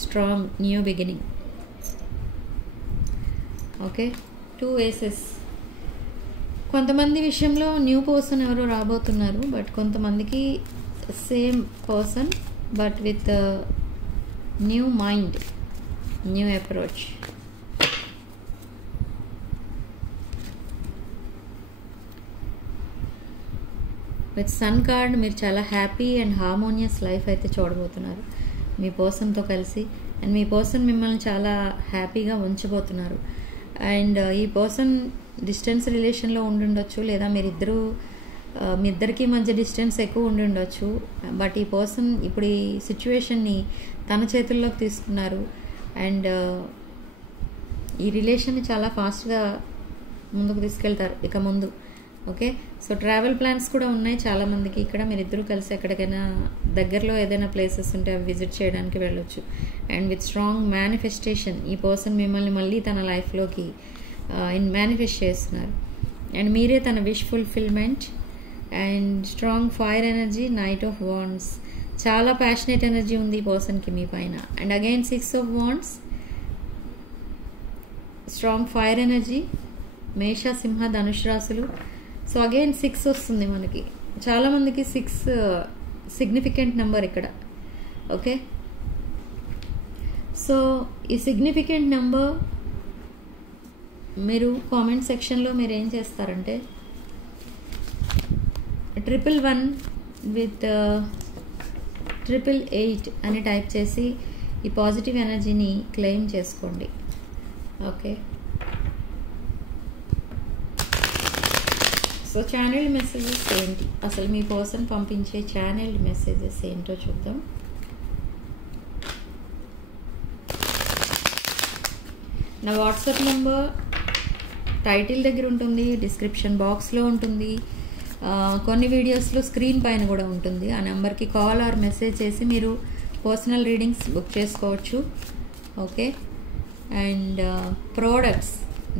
strong new beginning. Okay, 2 aces. కొంతమంది విషయంలో న్యూ పర్సన్ ఎవరో రాబోతున్నారు, బట్ కొంతమందికి same person but with new mind, new approach. With sun card మీరు చాలా హ్యాపీ అండ్ హార్మోనియస్ లైఫ్ అయితే చూడబోతున్నారు మీ పర్సన్తో కలిసి. అండ్ మీ పర్సన్ మిమ్మల్ని చాలా హ్యాపీగా ఉంచబోతున్నారు. అండ్ ఈ పర్సన్ డిస్టెన్స్ రిలేషన్లో ఉండుండొచ్చు, లేదా మీ ఇద్దరికి మధ్య డిస్టెన్స్ ఎక్కువ ఉండుండొచ్చు. బట్ ఈ పర్సన్ ఇప్పుడు ఈ సిచ్యువేషన్ని తన చేతుల్లోకి తీసుకున్నారు. అండ్ ఈ రిలేషన్ని చాలా ఫాస్ట్గా ముందుకు తీసుకెళ్తారు ఇక ముందు. ఓకే, సో ట్రావెల్ ప్లాన్స్ కూడా ఉన్నాయి చాలామందికి. ఇక్కడ మీరిద్దరూ కలిసి ఎక్కడికైనా దగ్గరలో ఏదైనా ప్లేసెస్ ఉంటే అవి విజిట్ చేయడానికి వెళ్ళొచ్చు. అండ్ విత్ స్ట్రాంగ్ మేనిఫెస్టేషన్ ఈ పర్సన్ మిమ్మల్ని మళ్ళీ తన లైఫ్లోకి మేనిఫెస్ట్ చేస్తున్నారు. అండ్ మీరే తన wish fulfilment. And strong fire energy, knight of wands, చాలా ప్యాషనేట్ ఎనర్జీ ఉంది ఈ పర్సన్కి మీ పైన. And again 6 of wands, strong fire energy, మేష, సింహ, ధనుష్ రాశులు. సో అగైన్ 6 వస్తుంది మనకి. చాలామందికి 6 సిగ్నిఫికెంట్ నెంబర్ ఇక్కడ. ఓకే, సో ఈ సిగ్నిఫికెంట్ నెంబర్ మీరు కామెంట్ సెక్షన్లో మీరు ఏం చేస్తారంటే 111 విత్ 888 అని టైప్ చేసి ఈ పాజిటివ్ ఎనర్జీని క్లెయిమ్ చేసుకోండి. ఓకే, సో ఛానల్ మెసేజెస్ ఏంటి, అసలు మీ పర్సన్ పంపించే ఛానల్ మెసేజెస్ ఏంటో చూద్దాం. నా వాట్సాప్ నెంబర్ టైటిల్ దగ్గర ఉంటుంది, డిస్క్రిప్షన్ బాక్స్లో ఉంటుంది, కొన్ని వీడియోస్లో స్క్రీన్ పైన కూడా ఉంటుంది. ఆ నెంబర్కి కాల్ ఆర్ మెసేజ్ చేసి మీరు పర్సనల్ రీడింగ్స్ బుక్ చేసుకోవచ్చు. Okay, and products,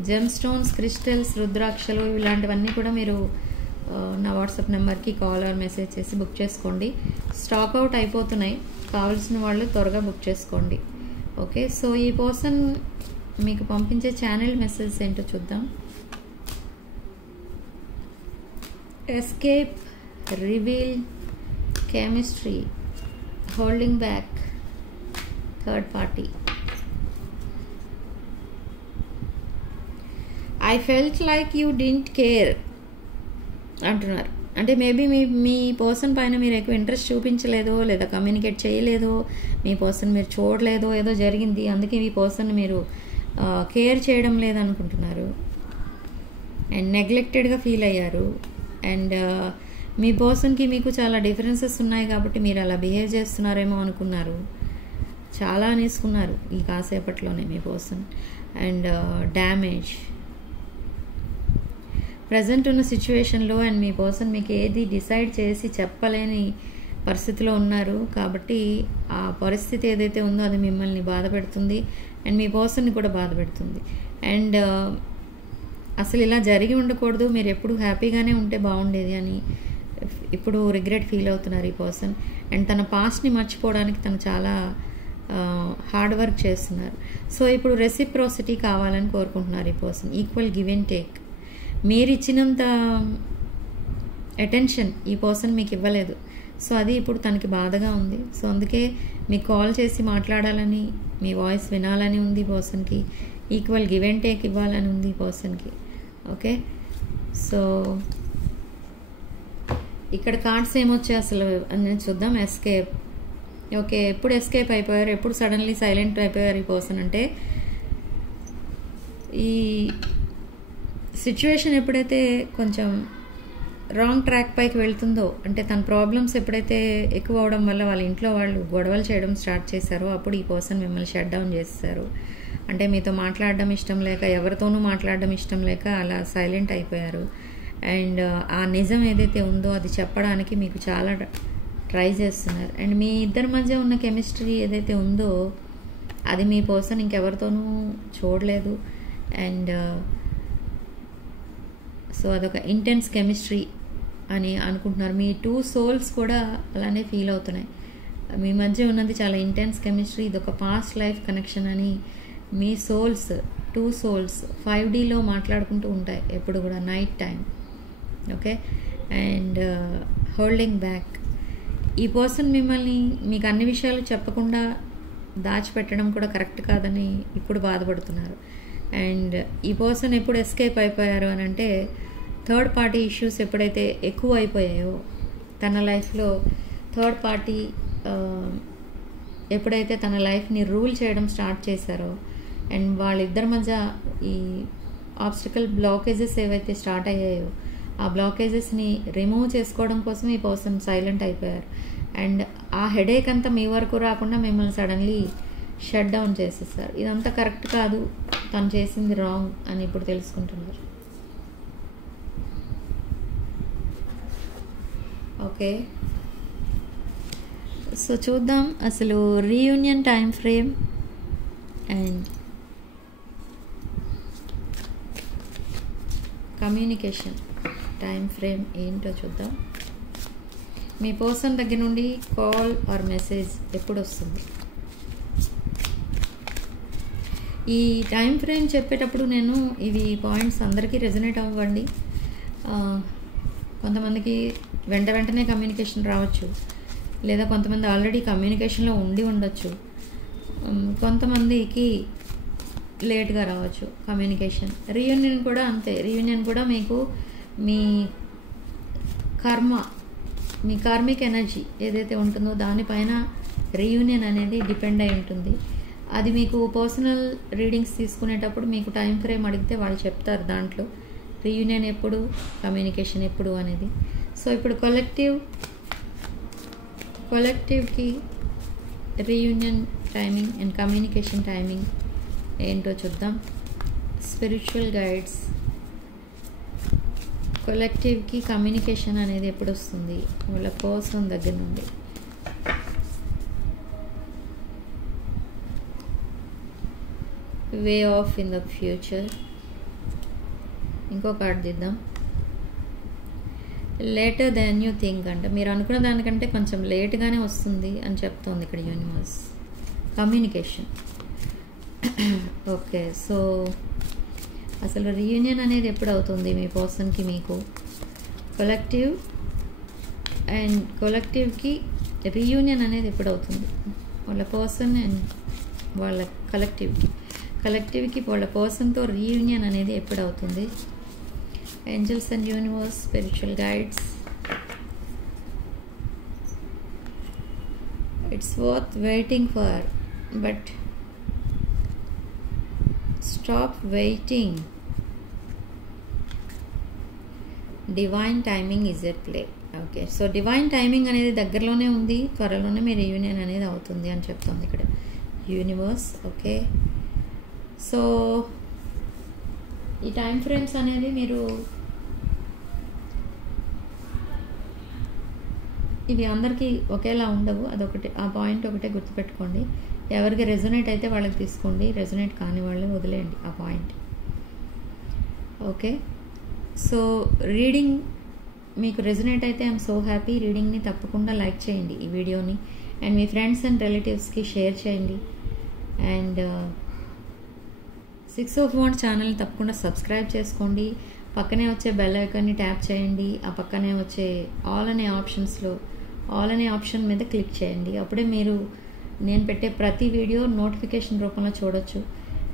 gem stones, crystals, రుద్రాక్షలు ఇలాంటివన్నీ కూడా మీరు నా వాట్సాప్ నెంబర్కి కాల్ ఆర్ మెసేజ్ చేసి బుక్ చేసుకోండి. స్టాక్ అవుట్ అయిపోతున్నాయి, కావాల్సిన వాళ్ళు త్వరగా బుక్ చేసుకోండి. ఓకే, సో ఈ పర్సన్ మీకు పంపించే ఛానల్ మెసేజ్ ఏంటో చూద్దాం. Escape, reveal, chemistry, holding back, third party. I felt like you didn't care అంటున్నారు. అంటే మేబీ మీ పర్సన్ పైన మీరు ఎక్కువ ఇంట్రెస్ట్ చూపించలేదో, లేదా కమ్యూనికేట్ చేయలేదో, మీ పర్సన్ మీరు చూడలేదో, ఏదో జరిగింది, అందుకే మీ పర్సన్ మీరు కేర్ చేయడం లేదనుకుంటున్నారు. అండ్ నెగ్లెక్టెడ్గా ఫీల్ అయ్యారు. అండ్ మీ పర్సన్కి మీకు చాలా డిఫరెన్సెస్ ఉన్నాయి కాబట్టి మీరు అలా బిహేవ్ చేస్తున్నారేమో అనుకున్నారు. చాలా అనేసుకున్నారు ఈ కాసేపట్లోనే మీ పర్సన్. అండ్ డ్యామేజ్ ప్రజెంట్ ఉన్న సిచ్యువేషన్లో. అండ్ మీ పర్సన్ మీకు ఏది డిసైడ్ చేసి చెప్పలేని పరిస్థితిలో ఉన్నారు కాబట్టి ఆ పరిస్థితి ఏదైతే ఉందో అది మిమ్మల్ని బాధ పెడుతుంది అండ్ మీ పర్సన్ని కూడా బాధ పెడుతుంది. అండ్ అసలు ఇలా జరిగి ఉండకూడదు, మీరు ఎప్పుడు హ్యాపీగానే ఉంటే బాగుండేది అని ఇప్పుడు రిగ్రెట్ ఫీల్ అవుతున్నారు ఈ పర్సన్. అండ్ తన పాస్ట్ని మర్చిపోవడానికి తను చాలా హార్డ్ వర్క్ చేస్తున్నారు. సో ఇప్పుడు రెసిప్రోసిటీ కావాలని కోరుకుంటున్నారు ఈ person. Equal give and take. మీరు ఇచ్చినంత అటెన్షన్ ఈ పర్సన్ మీకు ఇవ్వలేదు. సో అది ఇప్పుడు తనకి బాధగా ఉంది. సో అందుకే మీకు కాల్ చేసి మాట్లాడాలని, మీ వాయిస్ వినాలని ఉంది ఈ పర్సన్కి. ఈక్వల్ గివ్ అండ్ టేక్ ఇవ్వాలని ఉంది ఈ పర్సన్కి. ఓకే, సో ఇక్కడ కార్డ్స్ ఏమొచ్చాయి అసలు అని చూద్దాం. ఎస్కేప్. ఓకే, ఎప్పుడు ఎస్కేప్ అయిపోయారు, ఎప్పుడు సడన్లీ సైలెంట్ అయిపోయారు ఈ పర్సన్ అంటే, ఈ సిచ్యువేషన్ ఎప్పుడైతే కొంచెం రాంగ్ ట్రాక్ పైకి వెళ్తుందో, అంటే తన ప్రాబ్లమ్స్ ఎప్పుడైతే ఎక్కువ అవడం వల్ల వాళ్ళ ఇంట్లో వాళ్ళు గొడవలు చేయడం స్టార్ట్ చేశారో అప్పుడు ఈ పర్సన్ మిమ్మల్ని షట్ డౌన్ చేస్తారు. అంటే మీతో మాట్లాడడం ఇష్టం లేక, ఎవరితోనూ మాట్లాడడం ఇష్టం లేక అలా సైలెంట్ అయిపోయారు. అండ్ ఆ నిజం ఏదైతే ఉందో అది చెప్పడానికి మీకు చాలా ట్రై చేస్తున్నారు. అండ్ మీ ఇద్దరి మధ్య ఉన్న కెమిస్ట్రీ ఏదైతే ఉందో అది మీ పర్సన్ ఇంకెవరితోనూ చూడలేదు. అండ్ సో అదొక ఇంటెన్స్ కెమిస్ట్రీ అని అనుకుంటున్నారు. మీ 2 సోల్స్ కూడా అలానే ఫీల్ అవుతున్నాయి. మీ మధ్య ఉన్నది చాలా ఇంటెన్స్ కెమిస్ట్రీ, ఇదొక పాస్ట్ లైఫ్ కనెక్షన్ అని మీ సోల్స్ 2 souls 5Dలో మాట్లాడుకుంటూ ఉంటాయి ఎప్పుడు కూడా night time. Okay, and holding back. ఈ పర్సన్ మిమ్మల్ని మీకు అన్ని విషయాలు చెప్పకుండా దాచిపెట్టడం కూడా కరెక్ట్ కాదని ఇప్పుడు బాధపడుతున్నారు. అండ్ ఈ పర్సన్ ఎప్పుడు ఎస్కేప్ అయిపోయారు అని అంటే థర్డ్ పార్టీ ఇష్యూస్ ఎప్పుడైతే ఎక్కువ అయిపోయాయో తన లైఫ్లో, థర్డ్ పార్టీ ఎప్పుడైతే తన లైఫ్ని రూల్ చేయడం స్టార్ట్ చేశారో అండ్ వాళ్ళిద్దరి మధ్య ఈ ఆబ్స్టికల్ బ్లాకేజెస్ ఏవైతే స్టార్ట్ అయ్యాయో ఆ బ్లాకేజెస్ని రిమూవ్ చేసుకోవడం కోసం ఈ పర్సన్ సైలెంట్ అయిపోయారు. అండ్ ఆ హెడేక్ అంతా మీ వరకు రాకుండా మిమ్మల్ని సడన్లీ షట్ డౌన్ చేసేసారు. ఇదంతా కరెక్ట్ కాదు, తను చేసింది రాంగ్ అని ఇప్పుడు తెలుసుకుంటున్నారు. ఓకే, సో చూద్దాం అసలు reunion time frame and communication time frame ఏంటో చూద్దాం. మీ పర్సన్ దగ్గర నుండి కాల్ ఆర్ మెసేజ్ ఎప్పుడు వస్తుంది? ఈ టైం ఫ్రేమ్ చెప్పేటప్పుడు నేను ఇవి పాయింట్స్ అందరికీ రెజొనేట్ అవ్వండి. కొంతమందికి వెంటనే కమ్యూనికేషన్ రావచ్చు, లేదా కొంతమంది ఆల్రెడీ కమ్యూనికేషన్లో ఉండి ఉండొచ్చు, కొంతమందికి లేట్గా రావచ్చు కమ్యూనికేషన్. రీయూనియన్ కూడా అంతే. రీయూనియన్ కూడా మీకు మీ మీ కార్మిక్ ఎనర్జీ ఏదైతే ఉంటుందో దానిపైన రీయూనియన్ అనేది డిపెండ్ అయి ఉంటుంది. అది మీకు పర్సనల్ రీడింగ్స్ తీసుకునేటప్పుడు మీకు టైం ఫ్రేమ్ అడిగితే వాళ్ళు చెప్తారు దాంట్లో రీయూనియన్ ఎప్పుడు, కమ్యూనికేషన్ ఎప్పుడు అనేది. సో ఇప్పుడు కొలెక్టివ్కి reunion timing and communication timing ఏంటో చూద్దాం. స్పిరిచువల్ గైడ్స్, కొలెక్టివ్కి కమ్యూనికేషన్ అనేది ఎప్పుడు వస్తుంది వాళ్ళ పర్సన్ దగ్గర నుండి? Way of in the future. ఇంకో కార్డ్ దిద్దాం. లేటర్ దెన్ యూ థింక్ అంటే మీరు అనుకున్న దానికంటే కొంచెం లేట్గానే వస్తుంది అని చెప్తోంది ఇక్కడ యూనివర్స్. కమ్యూనికేషన్. ఓకే, సో అసలు రీయూనియన్ అనేది ఎప్పుడు అవుతుంది మీ పర్సన్కి మీకు? కొలెక్టివ్ అండ్ కొలెక్టివ్కి రీయూనియన్ అనేది ఎప్పుడు అవుతుంది వాళ్ళ పర్సన్ అండ్ వాళ్ళ కలెక్టివ్కి వాళ్ళ పర్సన్తో రీయూనియన్ అనేది ఎప్పుడు అవుతుంది? Angels and universe, spiritual guides. It's worth waiting for, but stop waiting. Divine timing is at play. Okay, so divine timing అనేది దగ్గరలోనే ఉంది, త్వరలోనే మీ రీయూనియన్ అనేది అవుతుంది అని చెప్తుంది ఇక్కడ యూనివర్స్. ఓకే, సో ఈ టైం ఫ్రేమ్స్ అనేది మీరు ఇవి అందరికీ ఒకేలా ఉండవు, అదొకటి, ఆ పాయింట్ ఒకటే గుర్తుపెట్టుకోండి. ఎవరికి రెజొనేట్ అయితే వాళ్ళకి తీసుకోండి, రెజొనేట్ కాని వాళ్ళు వదిలేయండి ఆ పాయింట్. ఓకే, సో రీడింగ్ మీకు రెజొనేట్ అయితే ఐఎమ్ సో హ్యాపీ. రీడింగ్ని తప్పకుండా లైక్ చేయండి ఈ వీడియోని, అండ్ మీ ఫ్రెండ్స్ అండ్ రిలేటివ్స్కి షేర్ చేయండి. అండ్ 6 of Wands ఛానల్ని తప్పకుండా సబ్స్క్రైబ్ చేసుకోండి. పక్కనే వచ్చే బెల్ ఐకాన్ని ట్యాప్ చేయండి. ఆ పక్కనే వచ్చే ఆల్ అనే ఆప్షన్ మీద క్లిక్ చేయండి. అప్పుడే మీరు నేను పెట్టే ప్రతి వీడియో నోటిఫికేషన్ రూపంలో చూడొచ్చు.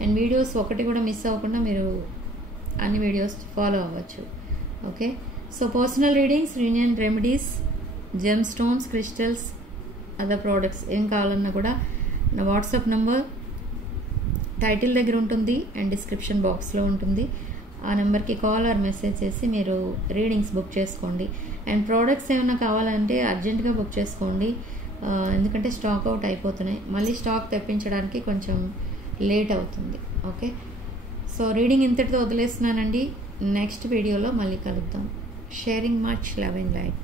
అండ్ వీడియోస్ ఒకటి కూడా మిస్ అవ్వకుండా మీరు అన్ని వీడియోస్ ఫాలో అవ్వచ్చు. Okay, so personal readings, reunion remedies, gem stones, crystals, other products ఏం కావాలన్నా కూడా నా వాట్సాప్ నెంబర్ టైటిల్ దగ్గర ఉంటుంది అండ్ డిస్క్రిప్షన్ బాక్స్లో ఉంటుంది. ఆ నెంబర్కి కాల్ ఆర్ మెసేజ్ చేసి మీరు రీడింగ్స్ బుక్ చేసుకోండి. అండ్ ప్రోడక్ట్స్ ఏమైనా కావాలంటే అర్జెంటుగా బుక్ చేసుకోండి, ఎందుకంటే స్టాక్ అవుట్ అయిపోతున్నాయి. మళ్ళీ స్టాక్ తెప్పించడానికి కొంచెం లేట్ అవుతుంది. ఓకే, సో రీడింగ్ ఇంతటితో వదిలేస్తున్నానండి. నెక్స్ట్ వీడియోలో మళ్ళీ కలుద్దాం. Sharing much love and light.